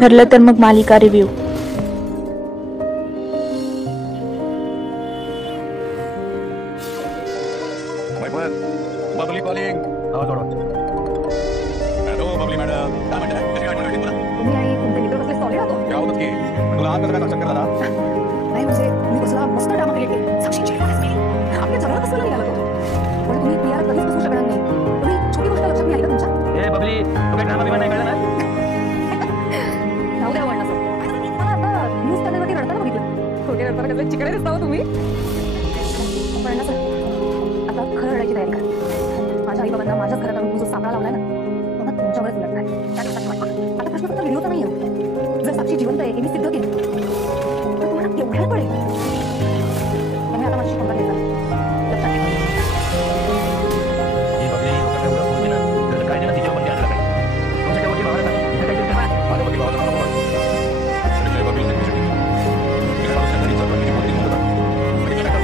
ठरलं तर मग मालिका रिव्ह्यू. बबली कॉलिंग. आवाज वाढवा. हॅलो बबली मॅडम, काय म्हणताय? कशी आठवण आली मला? तुम्ही आणि तुमचे मित्र कसले सॉलिड आहात. काय होतं की तुला आज कसं काय लक्षात झाला? नाही म्हणजे मी कसला मस्त ड्रामा क्रिएट केला. साक्षीची आपल्या जवळ कसं निघाला तो. पण तुम्ही प्रियाला कधीच फसवू शकणार नाही. तुम्ही छोटी गोष्ट लक्षात नाही आली का तुमच्या? ए बबली, तू काय ड्रामा बिमा नाही कळलं ना? जाऊ द्या वळण असं. मी तुम्हाला आता न्यूज चॅनलवरती रडताना बघितलं. खोटे रडताना कसले चिकडे दिसता हो तुम्ही. पण ना सर, आता खरं रडायची तयारी करा. माझ्या आई बाबांना माझ्याच घरात आणून जो सापळा लावलाय ना, तो ना तुमच्यावरच उलटणार. आता प्रश्न फक्त व्हिडिओचा नाही आहे. जर साक्षी जिवंत आहे हे मी सिद्ध केलं तर तुम्हाला केवढ्यात पडेल. त्यामुळे आता माझी शंका घ्यायचा लक्षात ठेवा. ए बबली, लोकांना एवढं बोलू दे ना. जर काय देणार तिच्यावर बंदी आणलं पाहिजे. तुमच्या वकील भावाला सांग. इथं काहीतरी करा. माझ्या वकील भावाचा नाव बोल. संजय बबली सिक्युरिटी. तुझ्या माणूसच्या घरी चौकशी किती बोलती म्हणतात. बघितलं नाही का?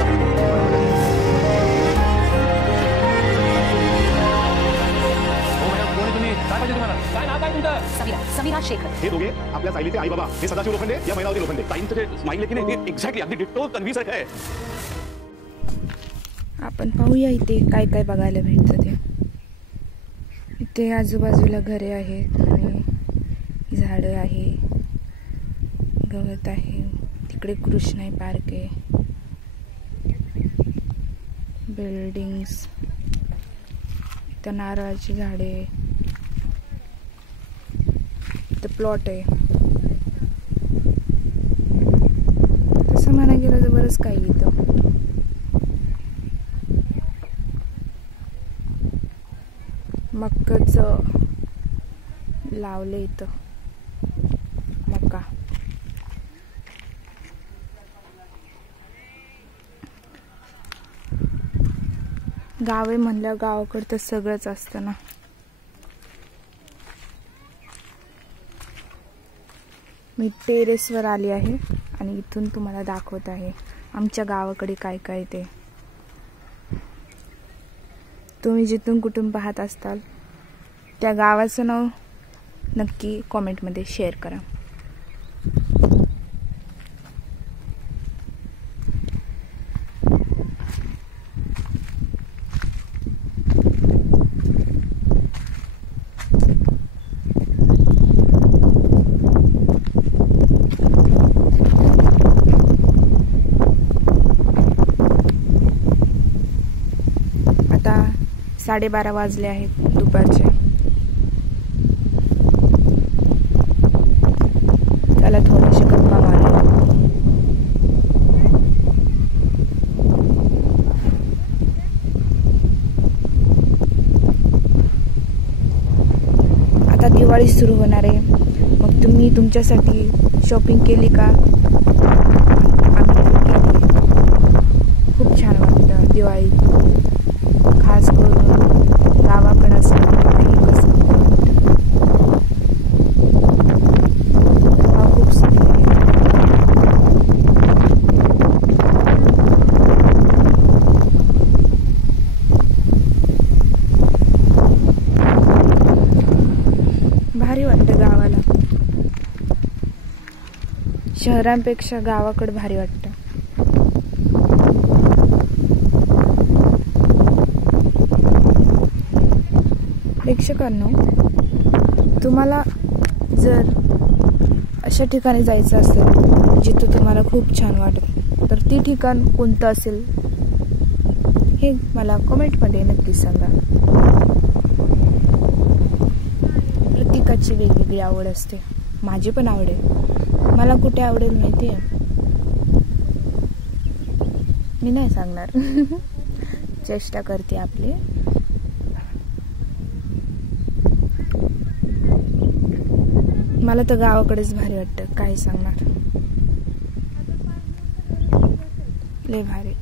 हो मॅडम, कोण आहे तुम्ही? काय पाहिजे तुम्हाला? काय नाव काय तुमचं? समीरा शेखर. हे दोघे आपल्या सायलीचे आई बाबा. हे सदाशिव लोखंडे, या महिलावती लोखंडे. ताईंचं जे स्माईल आहे की नाही, ते एक्झॅक्टली अगदी डिट्टो तन्वीसारखं आहे. आपण पाहूया इथे काय काय बघायला भेटतं ते. इथे आजूबाजूला घरे आहेत आणि झाडं आहे, गवत आहे. तिकडे कृष्णाई पार्क आहे, बिल्डिंग्स, इथं नारळाची झाडे, इथं प्लॉट आहे. तसं म्हणा गेलं तर बरंच काही इथं. मक्काचं लावले इथं, मका. गावे म्हणलं गावाकडं तर सगळंच असतं ना. मी टेरेसवर आली आहे आणि इथून तुम्हाला दाखवत आहे आमच्या गावाकडे काय काय ते. तुम्ही जिथून कुठून पाहत असताल त्या गावाचं नाव नक्की कॉमेंटमध्ये शेअर करा. आता 12:30 वाजले आहेत दुपारचे. त्याला थोडेसे गप्पा मारू. आता दिवाळी सुरू होणार आहे. मग तुम्ही तुमच्यासाठी शॉपिंग केली का? आम्ही केली. खूप छान वाटतं दिवाळी, खास करून गावाकडं असं कसं खूप सुंदर आहे. भारी वाटतं गावाला. शहरांपेक्षा गावाकडं भारी वाटतं. प्रेक्षकांनो, तुम्हाला जर अशा ठिकाणी जायचं असेल जिथं तुम्हाला खूप छान वाटेल तर ते ठिकाण कोणतं असेल हे मला कमेंटमध्ये नक्की सांगा. प्रत्येकाची वेगवेगळी आवड असते. माझी पण आवड आहे. मला कुठे आवडेल माहिती आहे? मी नाही सांगणार. चेष्टा करते आपली. मला तर गावाकडेच भारी वाटतं. काय सांगणार, लय भारी.